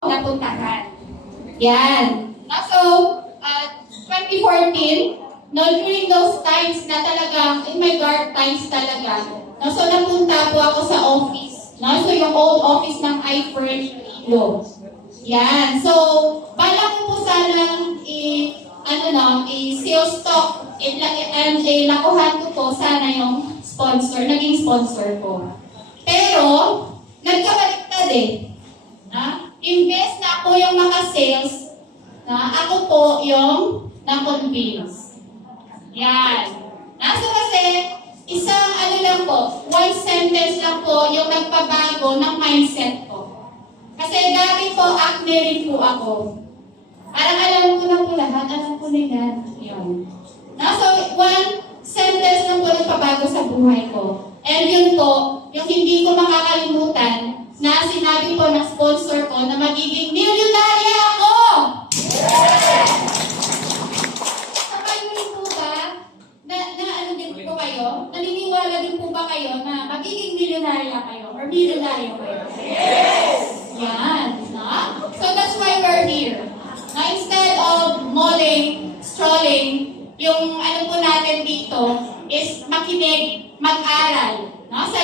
napuntahan. Yan. So, 2014, no, during those times na talaga, in my dark times talaga, no, so napunta po ako sa office. No? So, yung old office ng iFurnish Ilo. Yan. So, bala ko po sanang i-sales stock and lakuhan ko po sana yung sponsor, naging sponsor ko. Pero, nagkabaliktad eh. Imbes na ako yung maka-sales, ako po yung na-convince. Yan. So kasi, isang lang po, one sentence lang po yung nagpabago ng mindset ko. Kasi dati po, acne rin po ako. Parang alam ko na po lahat, alam ko na yan. Yun. So, one sentence lang po nagpabago sa buhay ko. And yun po, yung hindi ko makakalimutan, na sinabi po ng sponsor ko na magiging milyonarya ako! Saka yun po ba, din po kayo? Naniniwala din po ba kayo na magiging milyonarya kayo? Or milyonaryo kayo? Yes! Yan. So that's why we're here. Instead of mulling, strolling, yung po natin dito is makinig, mag-aral. Sa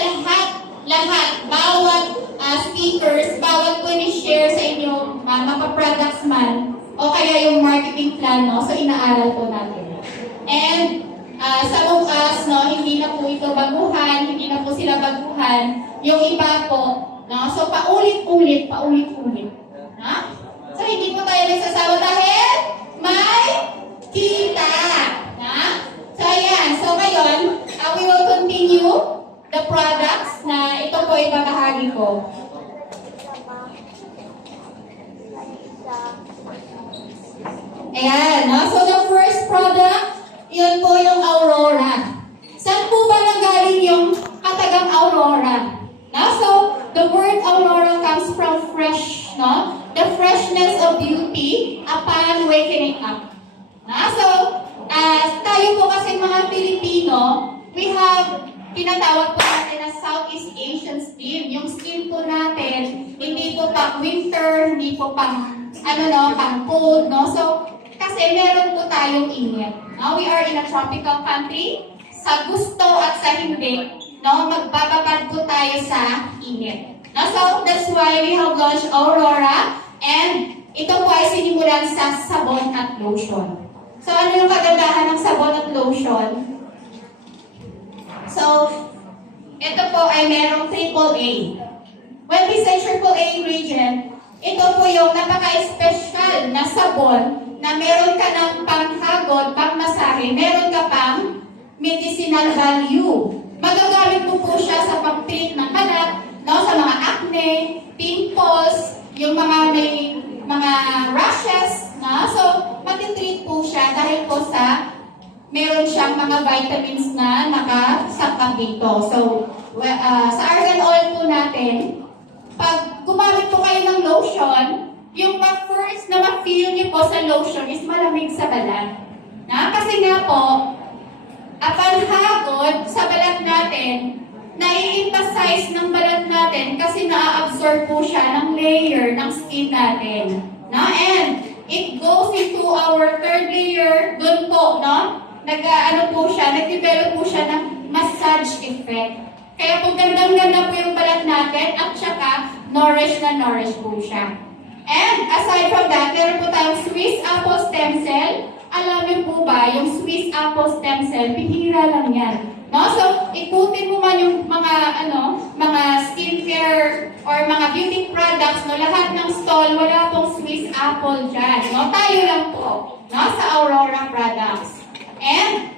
lahat, bawat speakers, bawat po ni-share sa inyo, mapa-products man, o kaya yung marketing plan, so inaaral po natin. And some of us, hindi na po ito baguhan, hindi na po sila baguhan, yung iba po, so paulit-ulit. So hindi po tayo nagsasawa dahil may kita. So ayan, so ngayon, we will continue the products na ito po ibabahagi ko. Ayan, so the first product, yun po yung Aurora. Saan po ba nanggaling yung katagang Aurora? So, the word Aurora comes from fresh, the freshness of beauty upon waking up. So, tayo po kasi mga Pilipino, we have tinatawag po natin na Southeast Asian skin. Yung skin po natin, hindi po pang winter, hindi po pang, pang cold, So, kasi meron po tayong init. We are in a tropical country. Sa gusto at sa hindi, magbababad po tayo sa init. So, that's why we have launched Aurora. And ito po ay sinimulan sa sabon at lotion. So, ano yung kagandahan ng sabon at lotion? So, ito po ay merong AAA. When we say AAA ingredient, ito po yung napaka-special na sabon na meron ka ng panghagod, pangmasahe, meron ka pang medicinal value. Magagamit mo po siya sa pag-treat ng balat, sa mga acne, pimples, yung mga rashes, So, matitreat po siya dahil po sa meron siyang mga vitamins na nakasakang dito. So, sa argan oil po natin, pag gumamit po kayo ng lotion, yung first na ma-feel niyo po sa lotion is malamig sa balat. Kasi nga po, upon hagod sa balat natin, nai-emphasize ng balat natin kasi na-absorb po siya ng layer ng skin natin. And it goes into our third layer, dun po, nag-develop po siya ng massage effect. Kaya po gandang-ganda po yung balat natin at saka nourish po siya. And aside from that, meron po tayong Swiss apple stem cell. Alam niyo po ba, yung Swiss apple stem cell, bihira lang yan. So, ikutin mo man yung mga skincare or mga beauty products, lahat ng stall, wala pong Swiss apple dyan. Tayo lang po, sa Aurora products. And,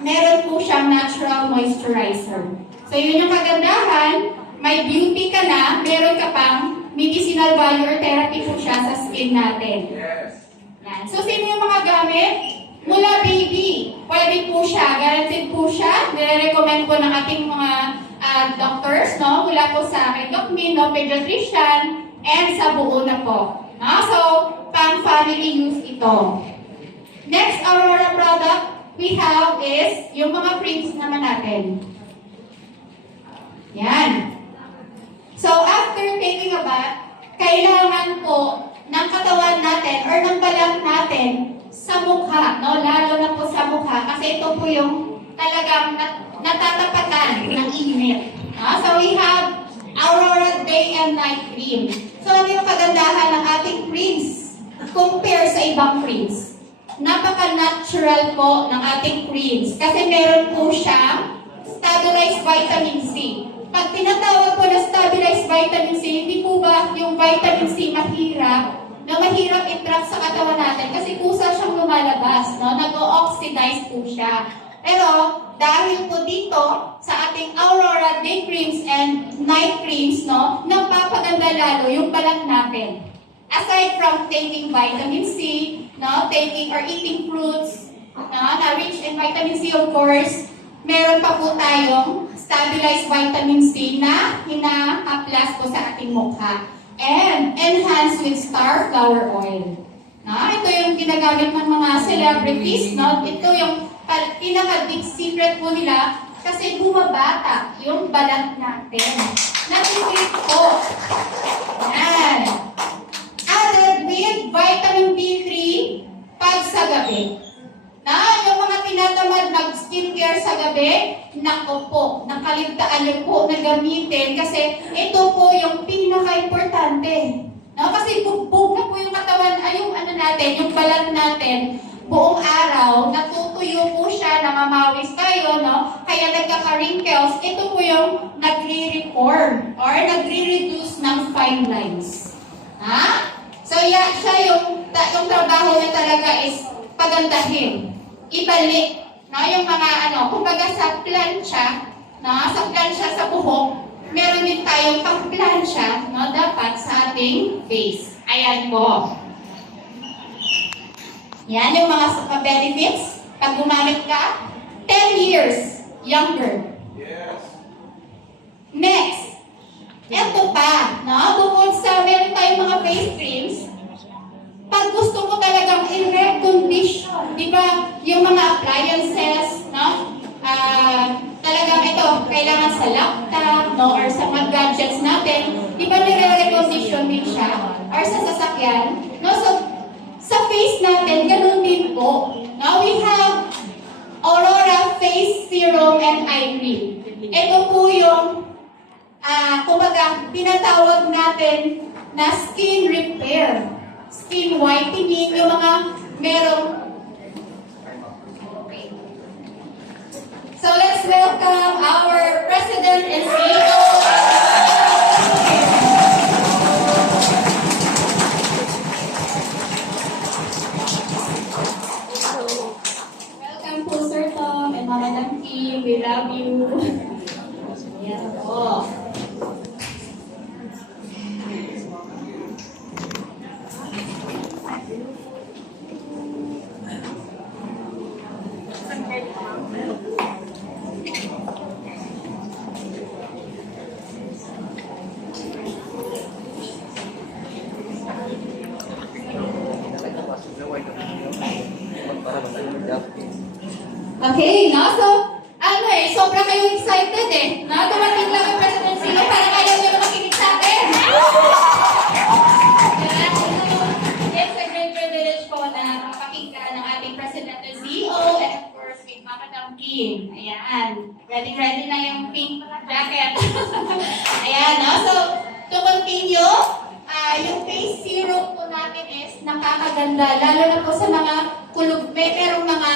meron po siyang natural moisturizer. So, yun yung kagandahan, may beauty ka na, meron ka pang medicinal value or therapy po siya sa skin natin. Yes. Yan. So, sino yung makagamit? Mula baby. Pwede po siya, guaranteed po siya. Nire-recommend po ng ating mga doctors, mula po sa akin, Doc Min, pediatrician, and sa buo na po. So, pang-family use ito. Next Aurora product we have is yung mga prints naman natin. Yan. So, after taking a bath, kailangan po natin or ng balat natin sa mukha, no? Lalo na po sa mukha kasi ito po yung talagang natatapatan ng init. No? So we have Aurora Day and Night Cream. So ano yung kagandahan ng ating creams compare sa ibang creams? Napaka-natural po ng ating creams kasi meron po siyang stabilized vitamin C. Pag tinatawag po na stabilized vitamin C, hindi po ba yung vitamin C mahirap i-trap sa katawan natin kasi kusa siyang lumalabas, no? Nag-o-oxidize po siya. Pero dahil po dito sa ating Aurora Day Creams and Night Creams, no, napapaganda lalo yung balat natin. Aside from taking vitamin C, no, taking or eating fruits, no, na rich in vitamin C of course, meron pa po tayong stabilized vitamin C na hina-apply po sa ating mukha. And enhanced with star flower oil. No, ito yung ginagamit ng mga celebrities, no? Ito yung pinaka-big secret po nila kasi bumabata yung balat natin. Natikip po. Yan. Added with vitamin B3 pag sa gabi. Na, yung mga tinatamad mag-skincare sa gabi, nako po, nakaligtaan niyo po na gamitin kasi ito po yung pinaka-importante. No, kasi bugbog na po yung katawan, yung ano natin, yung balat natin, buong araw, natutuyo po siya, namamawis tayo, no? Kaya nagkaka-wrinkles, ito po yung nagre-reform or nagre-reduce ng fine lines. Ha? So, yan, siya yung trabaho niya talaga is pagandahin. Ibalik, no, yung mga kumbaga sa plancha, no, sa plancha sa buhok, meron din tayong pang-plancha, no, dapat sa ating face. Ayan po. Yan yung mga benefits. Pag gumamit ka, 10 years younger. Yes. Next, eto pa, no, bukod sa meron tayong mga face creams, pag gusto mo talagang i-recondition, di ba, yung mga appliances, no? Talagang ito, kailangan sa laptop, no? Or sa mga gadgets natin, di ba nire-recondition din siya? Or sa sasakyan, no? So, sa face natin, ganun din po. Now, we have Aurora Face Serum and Eye Cream. Ito po yung, kumbaga, tinatawag natin na skin repair. Skin whitening, yung mga merong. Okay. So let's welcome our President and CEO. Welcome po Sir Tom and Mama Nangki. We love you. Yes po. Okay, no? So, sobra kayong excited no? Dumating lang yung President Sino, parang ayaw nyo na makinig sa atin. It's a great privilege po na makakita ng ating President and CEO and of course, with Mama Kim. Ayan. Ready na yung pink jacket. Ayan, no? So, to continue, yung face serum po natin is nakakaganda, lalo na po sa mga merong mga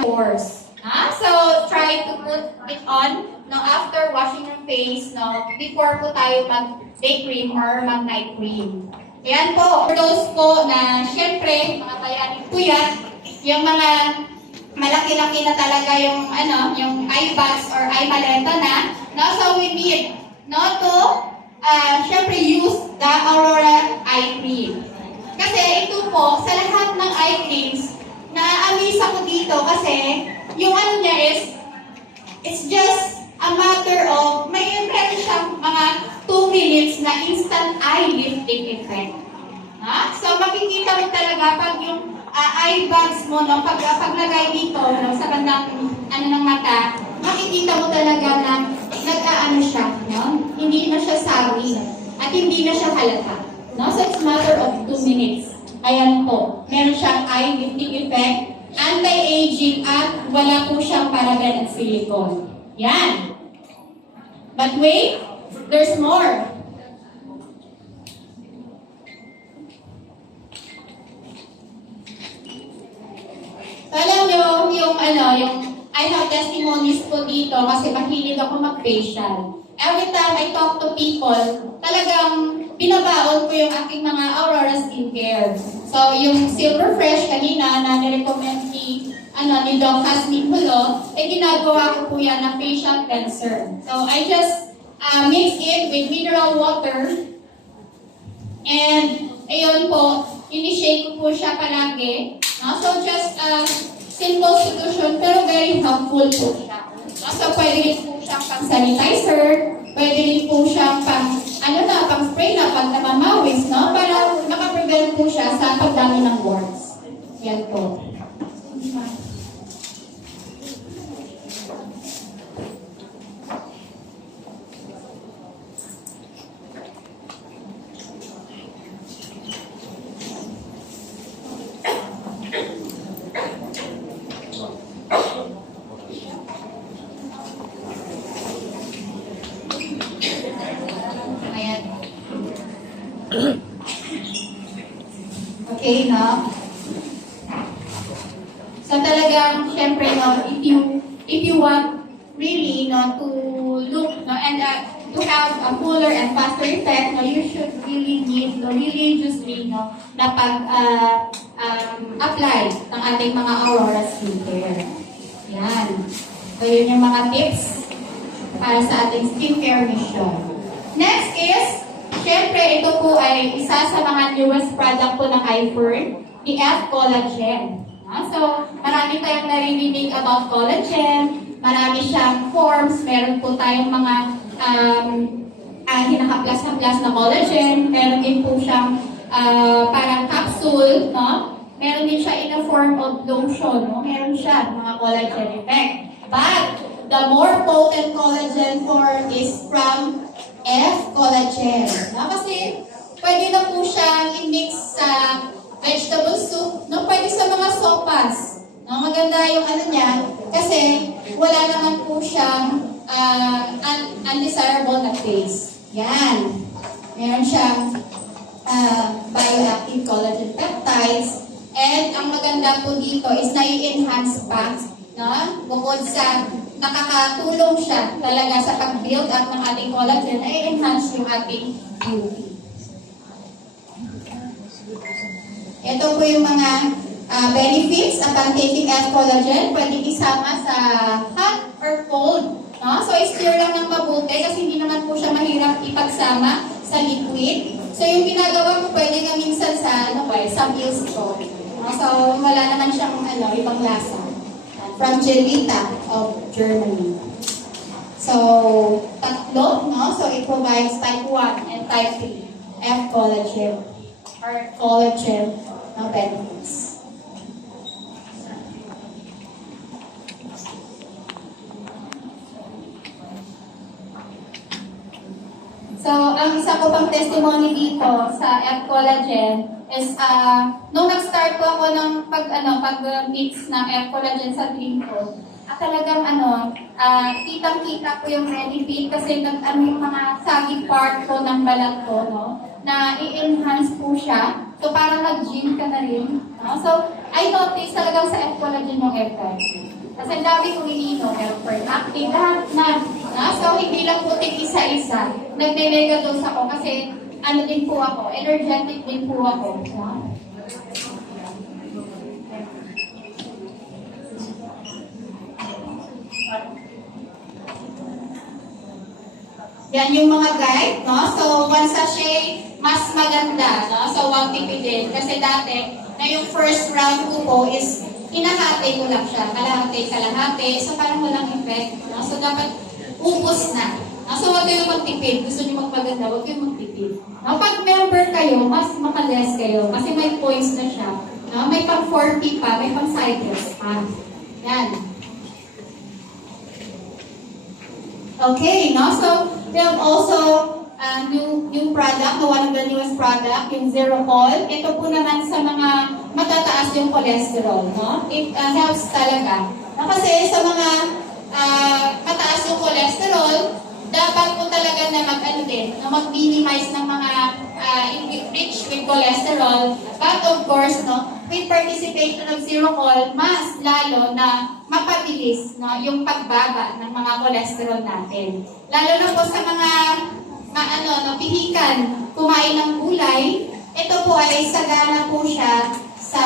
pores. So, try to put it on after washing your face, before po tayo mag-day cream or mag-night cream. Yan po. For those po na, syempre, mga bayanin po yan, yung mga malaki-laki na talaga yung, yung eye bags or eye maleta na, so we need, to, syempre, use the Aurora Eye Cream. Kasi ito po, sa lahat ng eye creams, na-amaze ako dito kasi yung niya is, it's just a matter of, may meron siyang mga 2 minutes na instant eye lifting effect. So makikita mo talaga pag yung eye bags mo, paglagay dito sa bandang ng mata, makikita mo talaga na nag-aano siya, hindi na siya sawi at hindi na siya halata. So it's a matter of 2 minutes. Ayan po. Meron siyang eye lifting effect, anti-aging, at wala po siyang paraben at silicone. Yan. But wait, there's more. Alam nyo, I have testimonies po dito kasi mahilig ako mag-facial. Every time I talk to people, talagang binabaon ko yung aking mga Aurora skincare. So, yung Silver Fresh kanina na nirecommend ni Doc Hasmin Hulo, ginagawa ko po yan na facial cleanser. So, I just mix it with mineral water. And, ayun po, inishake ko po siya palagi. So, just simple solution, pero very helpful po siya. So, pwede rin po siyang pang sanitizer, pwede rin po siyang pang spray na pag namamawis, no? Para makaprevent po siya sa pagdami ng warts. Yan po. Okay, no? So talagang, syempre, no, if you want really, no, to look, no, and to have a fuller and faster effect, no, you should really need, no, religiously, no, na apply ng ating mga Aurora skincare. Yan. So yun yung mga tips para sa ating skincare mission. Next is, syempre, ito po ay isa sa mga newest product po ng iFern, the F-Collagen. So, marami tayong naririnig about collagen, marami siyang forms, meron po tayong mga hinahaplas-haplas na collagen, meron din po siyang parang capsule, no? Meron din siya in a form of lotion, no? Meron siya mga collagen effect. But, the more potent collagen form is from F-Collagen. No? Kasi pwede na po siyang i-mix sa vegetable soup, no? Pwede sa mga sopas. No? Maganda yung niya kasi wala naman po siyang undesirable na taste. Yan. Meron siyang bioactive collagen peptides. And ang maganda po dito is na-enhance pa, no? Bukod sa nakakatulong siya talaga sa pag-build up ng ating collagen, na-enhance yung ating beauty. Ito po yung mga benefits upon taking F-Collagen. Pwede isama sa hot or cold. No? So, i-stir lang ng mabuti kasi hindi naman po siya mahirap ipagsama sa liquid. So, yung ginagawa ko pwede nga minsan sa, sa meals ko. No? So, wala naman siyang ibang lasa. From Gelita of Germany. So, tatlo, no? So, it provides type 1 and type 3 F-Collagen or collagen benefits. So, ang isa ko pang testimony dito sa F-Collagen is, nung nag-start ko ako ng pag-mix ng F-Collagen sa drink ko, talagang kitang-kita ko yung benefit kasi yung mga saging part ko ng balat ko, no, na i-enhance po siya. So, parang nag-gym ka na rin. No? So, I noticed talagang sa F-Collagen yung effect. Kasi dami kong ininom, F-Collagen, active, lahat na. So, hindi lang po isa-isa. Nagme-mega dose ako kasi din po ako, energetic din po ako. No? Yan yung mga guide, no? So, one sachet, mas maganda, no? So, huwag tipidin. Kasi dati, na yung first round ko po is, hinahati ko lang siya. Kalahati. So, parang walang effect, no? So, dapat ubos na. No? So, huwag kayong magtipid. Gusto niyo magpaganda, huwag kayong magtipid. No? Pag member kayo, mas makaless kayo. Kasi may points na siya. No? May pang 40 pa, may pang cycles pa. Yan. Okay, no? So, we have also new product, one of the newest product, yung Zerocol. Ito po naman sa mga matataas yung cholesterol, no? It helps talaga. No, kasi sa mga mataas yung cholesterol, dapat po talaga na mag-minimize ng mga rich with cholesterol. But of course, no, with participation of Zerocol, mas lalo na mapabilis, no, yung pagbaba ng mga cholesterol natin. Lalo na po sa mga pihikan, kumain ng gulay, ito po ay sagana po siya sa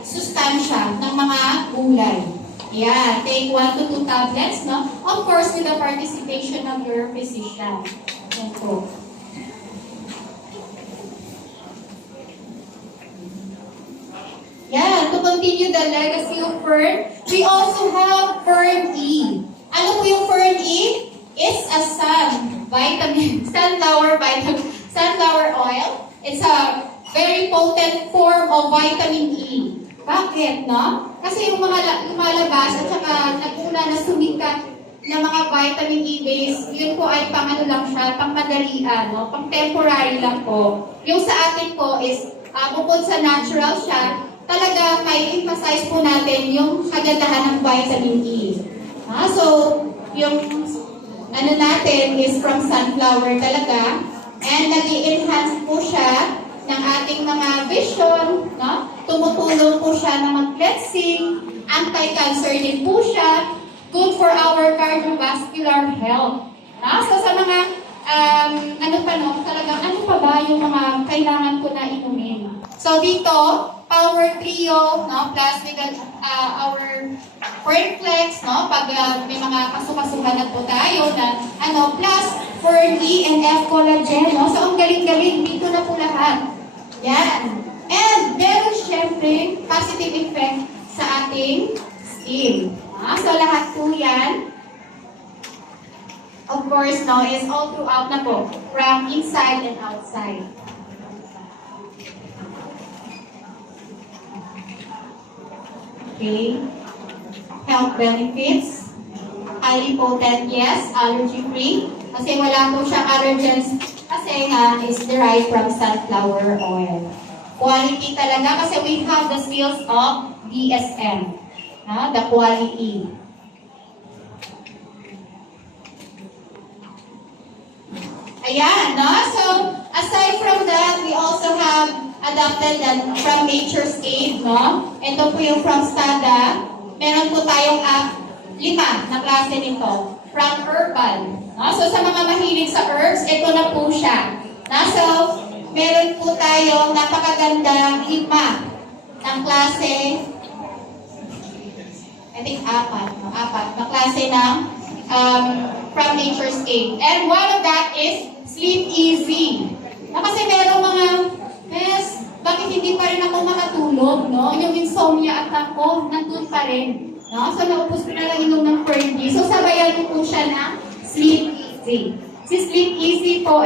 sustansya ng mga gulay. Yeah, take 1 to 2 tablets, no? Of course, with the participation of your physician. Yan po. Yeah, to continue the legacy of Fern, we also have Fern E. Ano po yung Fern E? It's a sunflower oil. It's a very potent form of vitamin E. Bakit, no? Kasi yung mga lumalabas at saka naguna na sumikat na mga vitamin E base, yun po ay pang lang siya, pang madalian, no? Pang temporary lang po. Yung sa atin po is, bukod sa natural siya, talaga may emphasize po natin yung kagandahan ng vitamin E. So, yung natin is from sunflower talaga, and nag-i-enhance po siya ng ating mga vision, no? Tumutulong po siya na mag-cleansing, anti-cancer din po siya, good for our cardiovascular health. So sa mga, ano pa ba yung mga kailangan ko na inumin? So dito, Power Trio, no, plus with our Fernflex, no, pag may mga kasukasuhan na po tayo na, plus Fern E and F collagen, no, so ang galing-galing, dito na po lahat. Yan. And meron syempre positive effect sa ating skin. So lahat po yan, of course, no, is all throughout na po, from inside and outside. Okay. Health benefits. Highly potent, yes. Allergy-free. Kasi wala po siyang allergens. Kasi nga is derived from sunflower oil. Quality talaga kasi we have the seals of DSM. The quality. Ayan, no? So, aside from that, we also have adopted that from Nature's Aid, no? Ito po yung from Stada. Meron po tayong 5 na klase nito. From Herbal. No? So, sa mga mahilig sa herbs, ito na po siya. So, meron po tayong napakagandang 5 ng klase. I think 4. No? 4 na klase ng from Nature's Aid. And one of that is Sleep Easy. Kasi meron mga bakit hindi pa rin ako makatulog, no? Yung insomnia attack ko, nandun pa rin. No? So, naupos ko na lang inom ng Fern E. So, sabayan ko po siya na Sleep Easy. Si Sleep Easy po,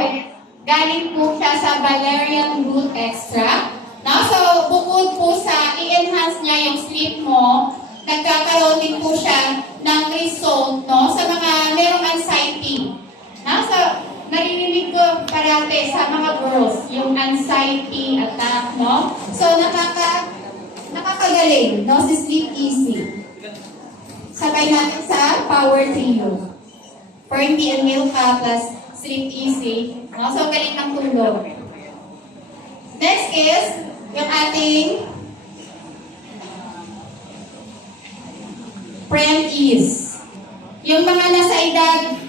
galing po siya sa valerian root extract. No? So, bukod po sa i-enhance niya yung sleep mo, nagkakaroon din po siya ng result, no? Sa mga merong anxiety. No? So, narinig ko parate sa mga girls, yung anxiety attack, no? So, nakakagaling, no? Si Sleep Easy. Sabay natin sa Power Trio. Fern E and Milka plus Sleep Easy, no? So, galing ng tulog. Next is, yung ating Prem-Ease. Yung mga nasa edad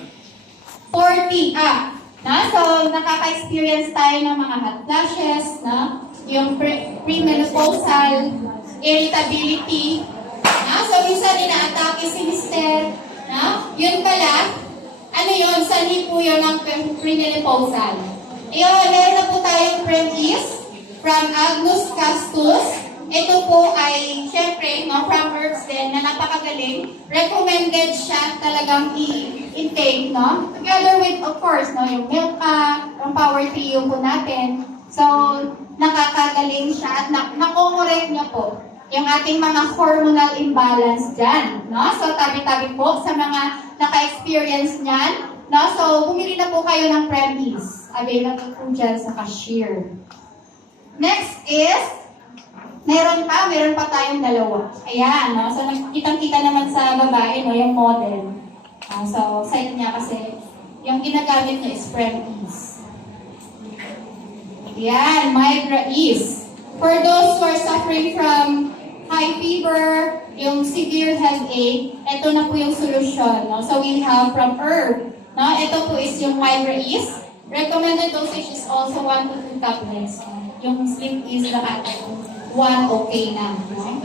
40 up. So, nakaka-experience tayo ng mga hot flashes, yung premenopausal, irritability. So, minsan ina-atake si Mister. Yun pala, sanhi po yun ng premenopausal. Meron na po tayong Prem-Ease from Agnus Castus. Ito po ay, syempre, from herbs din na napakagaling. Recommended siya talagang i-intake, no? Together with, of course, yung Milka, yung Power Trio po natin. So, nakakagaling siya at nakokorek niya po yung ating mga hormonal imbalance dyan, no? So, tabi-tabi po sa mga naka-experience niyan, no? So, bumili na po kayo ng Prem-Ease. available po dyan sa cashier. Next is, meron pa tayong dalawa. Ayan, no? So, nakikitang-kita naman sa babae, no, yung model. So, side niya kasi, yung ginagamit niya is Prem-Ease. Ayan, Migra Ease. For those who are suffering from high fever, yung severe headache, ito na po yung solution. No? So, we have from herb. No? Ito po is yung Migra Ease. Recommended dosage is also 1 to 2 tablets. Yung sleep ease lahat. 1 okay na. No?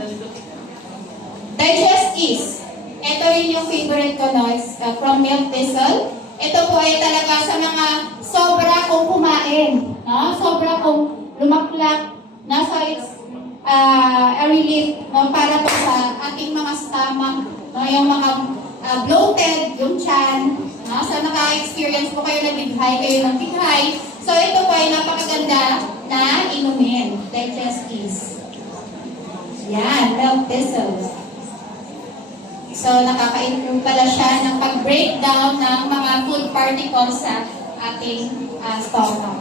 Digest Ease. Ito rin yung favorite ko, no? Is, from Milk Thistle. Ito po ay talaga sa mga sobra kong kumain. No? Sobra kong lumaklak. No? So it's a relief, no? Para po sa ating mga stomach. No? Yung mga bloated, yung tiyan. No? So naka-experience po kayo na bighay, kayo ng bighay. So ito po ay napakaganda na inumin. Digest Ease. Yan, Milk Thistle. So, nakaka-improve pala siya ng pag-breakdown ng mga food particles sa ating stomach.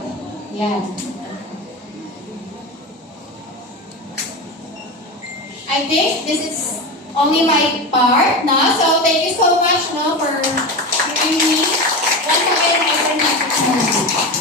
Yan. I think this is only my part, no? So, thank you so much, no, for giving me once again, I